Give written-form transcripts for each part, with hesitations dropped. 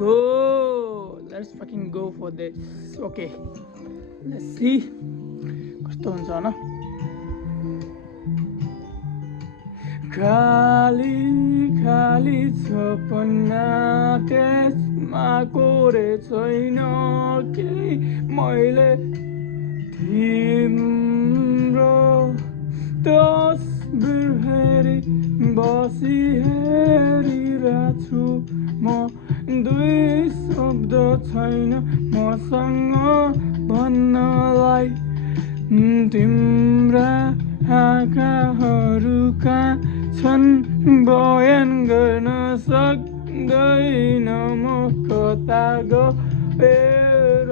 go. Let's fucking go for this. Okay, let's see कस्तो हुन्छ हैन खाली खाली सपना त्यसमा कोरे छैन केही मैले तिम्रो तस्बिर हेरी बसी हेरिरहेछु म दुई शब्द छैन मसँग भन्नलाई तिम्रा आँखाहरूका छन् बयान गर्न सक्दैन म कता गएर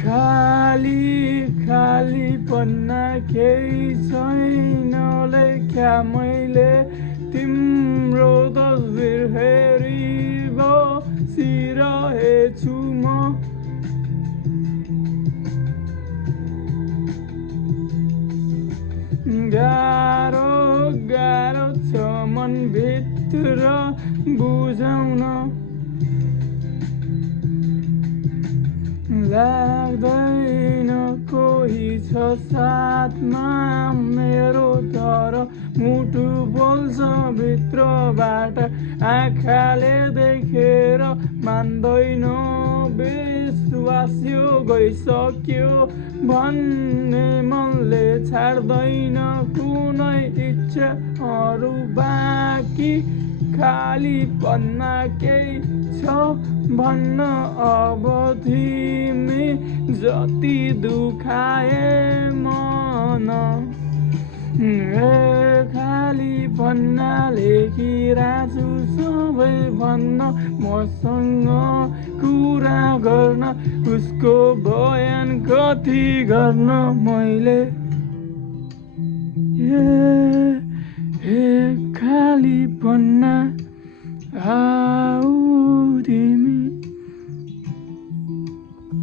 खाली खाली पन्ना केही छैन लेख्या मैले तिम्रो तस्बिर हेरी बसिरहेछु म गाह्रो गाह्रो छ मनभित्र बुझाउन लाग्दैन कोही छ साथमा मेरो तर मुटु बोल्छ भित्रबाट आँखाले देखेर मान्दैन विश्वास यो गइसक्यो भन्ने मनले छाड्दैन कुनै इच्छाहरू बाँकी खाली पन्ना केही छ भन्न अब तिमी जति दुखाए मन खाली पन्ना लेखिरहेछु सबै भन्न मसँग कुरा गर्न उसको बयान कति गर्न मैले खाली पन्ना